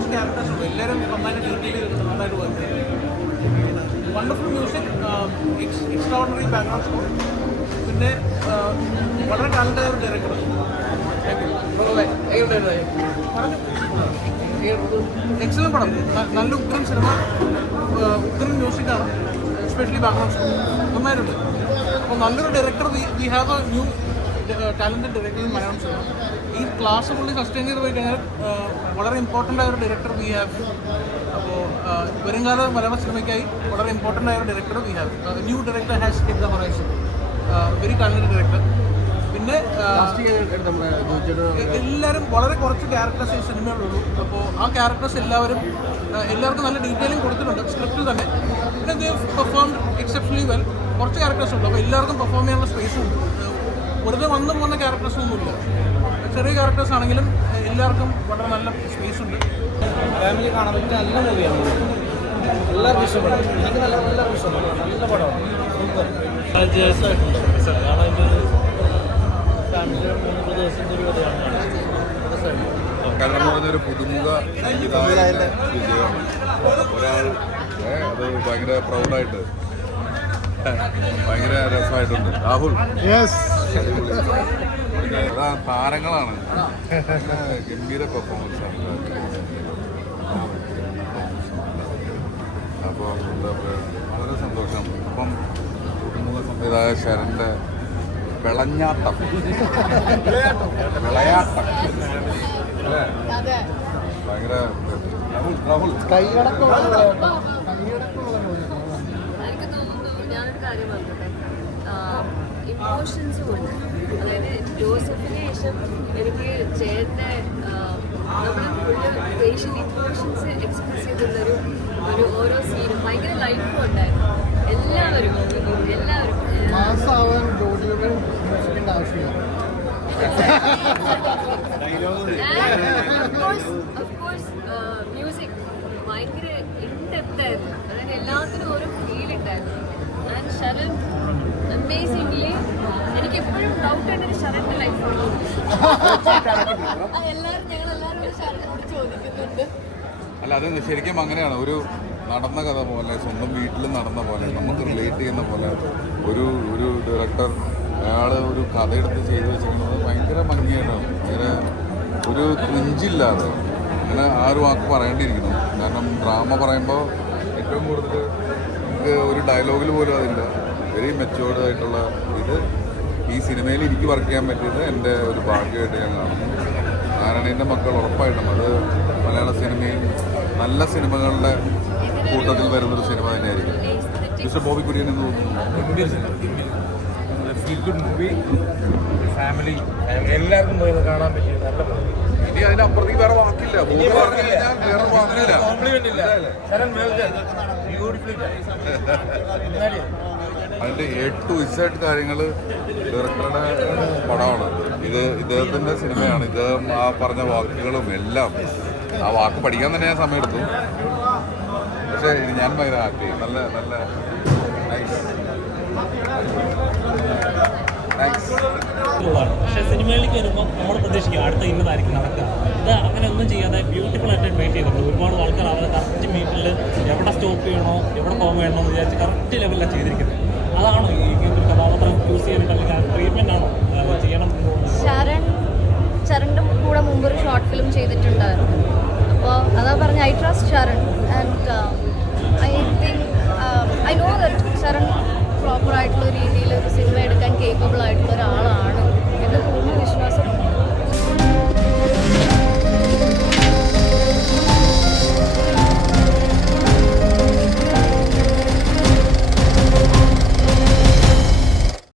കുറച്ച് ക്യാരക്ടേഴ്സ് ഉണ്ട്. എല്ലാവരും നന്നായിട്ട് ഡീറ്റെയിൽ ചെയ്തിട്ട് നന്നായിട്ട് work. Wonderful music, extraordinary background score, പിന്നെ വളരെ ടാലൻ്റായ ഒരു ഡയറക്ടർ. എക്സലന്റ് പടം, നല്ല ഉഗ്രൻ സിനിമ, ഉഗ്രൻ മ്യൂസിക്കാണ്, എസ്പെഷ്യലി ബാക്ക്ഗ്രൗണ്ട് സ്കോർ നന്നായിട്ടുണ്ട്. അപ്പോൾ നല്ലൊരു director, we have A new talented director in Malayalam cinema. ഈ ക്ലാസ് പുള്ളി സസ്റ്റെയിൻ ചെയ്ത് പോയി കഴിഞ്ഞാൽ വളരെ ഇമ്പോർട്ടൻ്റ് ആയ ഒരു ഡയറക്ടർ വി ഹാവ്. അപ്പോൾ വരുംകാല മലയാള സിനിമയ്ക്കായി വളരെ ഇമ്പോർട്ടൻ്റ് ആയ ഒരു director we have. New director has hit the horizon, very talented director. പിന്നെ എല്ലാവരും വളരെ കുറച്ച് ക്യാരക്ടേഴ്സ് ഈ സിനിമയിലുള്ളൂ. അപ്പോൾ ആ ക്യാരക്ടേഴ്സ് എല്ലാവർക്കും നല്ല ഡീറ്റെയിലിംഗ് കൊടുത്തിട്ടുണ്ട് സ്ക്രിപ്റ്റിൽ തന്നെ. പിന്നെ ദേ പെർഫോംഡ് എക്സെപ്ഷണലി വെൽ. കുറച്ച് ക്യാരക്ടേഴ്സ് ഉണ്ട്, അപ്പോൾ എല്ലാവർക്കും പെർഫോം ചെയ്യാനുള്ള സ്പേസും ഉണ്ട്. വെറുതെ വന്നു പോകുന്ന ക്യാരക്ടേഴ്സൊന്നുമില്ല. ചെറിയ ക്യാരക്ടേഴ്സ് ആണെങ്കിലും എല്ലാവർക്കും വളരെ നല്ല സ്പേസ് ഉണ്ട്. ഫാമിലി കാണാൻ പറ്റിയ നല്ല മൂവിയാണ്. എല്ലാവർക്കും ഇഷ്ടപ്പെടും. എനിക്ക് എല്ലാവർക്കും ഇഷ്ടപ്പെടും. നല്ല പടമാണ്. സൂപ്പർ. കാരണം പറഞ്ഞൊരു പുതുമുഖ സംവിധായകന്റെ വിജയമാണ്. ഒരാൾ അത് ഭയങ്കര പ്രൗഡായിട്ട് ഭയങ്കര രസമായിട്ടുണ്ട്. രാഹുൽ താരങ്ങളാണ്. ഗംഭീര പെർഫോമൻസ് ആണ്. അപ്പോൾ എന്താ പറയുക, വളരെ സന്തോഷം. അപ്പം പുതുമുഖ സംവിധായക ശരൻ്റെ വിളഞ്ഞാട്ടം അല്ലേ, ഭയങ്കര രാഹുൽ എനിക്ക് തോന്നുന്നു, ഞാനൊരു കാര്യം പറഞ്ഞോട്ടെ, ഇമോഷൻസ് കൊണ്ട്, അതായത് ജോസഫിന് ശേഷം എനിക്ക് ചേട്ടൻ്റെ നമ്മൾ ഫുള്ള് ഫേഷ്യൽ ഇമോഷൻസ് എക്സ്പ്രസ് ചെയ്തുള്ളൊരു ഓരോ സീനും ഭയങ്കര ലൈഫും ഉണ്ടായിരുന്നു. എല്ലാവരും മ്യൂസിക് ഭയങ്കര ഇൻഡെപ്ത് ആയിരുന്നു. അതായത് എല്ലാത്തിനും ഓരോ ഫീൽ ഉണ്ടായിരുന്നു. ആൻഡ് ശരൺ അമേസിംഗ്ലി, എനിക്ക് എപ്പോഴും ഡൗട്ട് ഉണ്ടൊരു ശരണിന്റെ ലൈഫാണോ. ഞങ്ങളെല്ലാവരും ശരണിനോട് ചോദിക്കുന്നുണ്ട്. അല്ല, അത് ശരിക്കും അങ്ങനെയാണ്. ഒരു നടന്ന കഥ പോലെ, സ്വന്തം വീട്ടിൽ നടന്ന പോലെ, നമുക്ക് റിലേറ്റ് ചെയ്യുന്ന പോലെ ഒരു ഡയറക്ടർ അയാൾ ഒരു കഥയെടുത്ത് ചെയ്തു വെച്ചിരിക്കുന്നത് ഭയങ്കര ഭംഗിയായിട്ടാണ്. ഭയങ്കര ഒരു ക്രിഞ്ചില്ലാതെ അങ്ങനെ ആ ഒരു വാക്ക് പറയേണ്ടിയിരിക്കണം. കാരണം ഡ്രാമ പറയുമ്പോൾ ഏറ്റവും കൂടുതൽ നമുക്ക് ഒരു ഡയലോഗിൽ പോലും അതില്ല. വെരി മെച്ചുവേർഡ് ആയിട്ടുള്ള ഇത് ഈ സിനിമയിൽ എനിക്ക് വർക്ക് ചെയ്യാൻ പറ്റിയത് എൻ്റെ ഒരു ഭാഗ്യമായിട്ട് ഞാൻ കാണുന്നു. നാരായണീൻ്റെ മക്കൾ ഉറപ്പായിട്ടും അത് മലയാള സിനിമയിൽ നല്ല സിനിമകളുടെ കൂട്ടത്തിൽ വരുന്നൊരു സിനിമ തന്നെയായിരിക്കും. മിസ്റ്റർ ബോബി കുര്യൻ എന്ന് തോന്നുന്നു. ഫാമിലി എല്ലാവർക്കും പോയി കാണാൻ പറ്റിയ നല്ല പടം. ഇനി അതിനപ്പുറത്തേക്ക് വേറെ വാക്കില്ല. വേറെ വാക്കില്ല. അതിൻ്റെ A to Z കാര്യങ്ങൾ ഡയറക്ടറുടെ പടമാണ്. ഇദ്ദേഹത്തിൻ്റെ സിനിമയാണ്. ഇദ്ദേഹം ആ പറഞ്ഞ വാക്കുകളും എല്ലാം, ആ വാക്ക് പഠിക്കാൻ തന്നെ ഞാൻ സമയമെടുത്തു. പക്ഷേ ഞാൻ ഭയങ്കര ഹാപ്പി. നല്ല പക്ഷേ സിനിമയിലേക്ക് വരുമ്പോൾ നമ്മൾ പ്രതീക്ഷിക്കും അടുത്ത ഇന്നതായിരിക്കും നടക്കുക. ഇത് അങ്ങനെ ഒന്നും ചെയ്യാതെ ബ്യൂട്ടിഫുൾ ആയിട്ട് വെയിറ്റ് ചെയ്തിട്ടുണ്ട്. ഒരുപാട് ആൾക്കാർ അവരെ കറക്റ്റ് മീറ്റിൽ എവിടെ സ്റ്റോപ്പ് ചെയ്യണോ, എവിടെ പോകാൻ വേണോ എന്ന് വിചാരിച്ച് കറക്റ്റ് ലെവലിലാണ് ചെയ്തിരിക്കുന്നത്. അതാണോ ഈ ഇങ്ങനത്തെ കഥാപാത്രം ചൂസ് ചെയ്യാനായിട്ട്, അല്ലെങ്കിൽ ട്രീറ്റ്മെൻ്റ് ആണോ ചെയ്യണം? ശരണിൻ്റെ കൂടെ മുമ്പൊരു ഷോർട്ട് ഫിലിം ചെയ്തിട്ടുണ്ടായിരുന്നു. അപ്പോൾ അതാ പറഞ്ഞ I trust Sharan and I think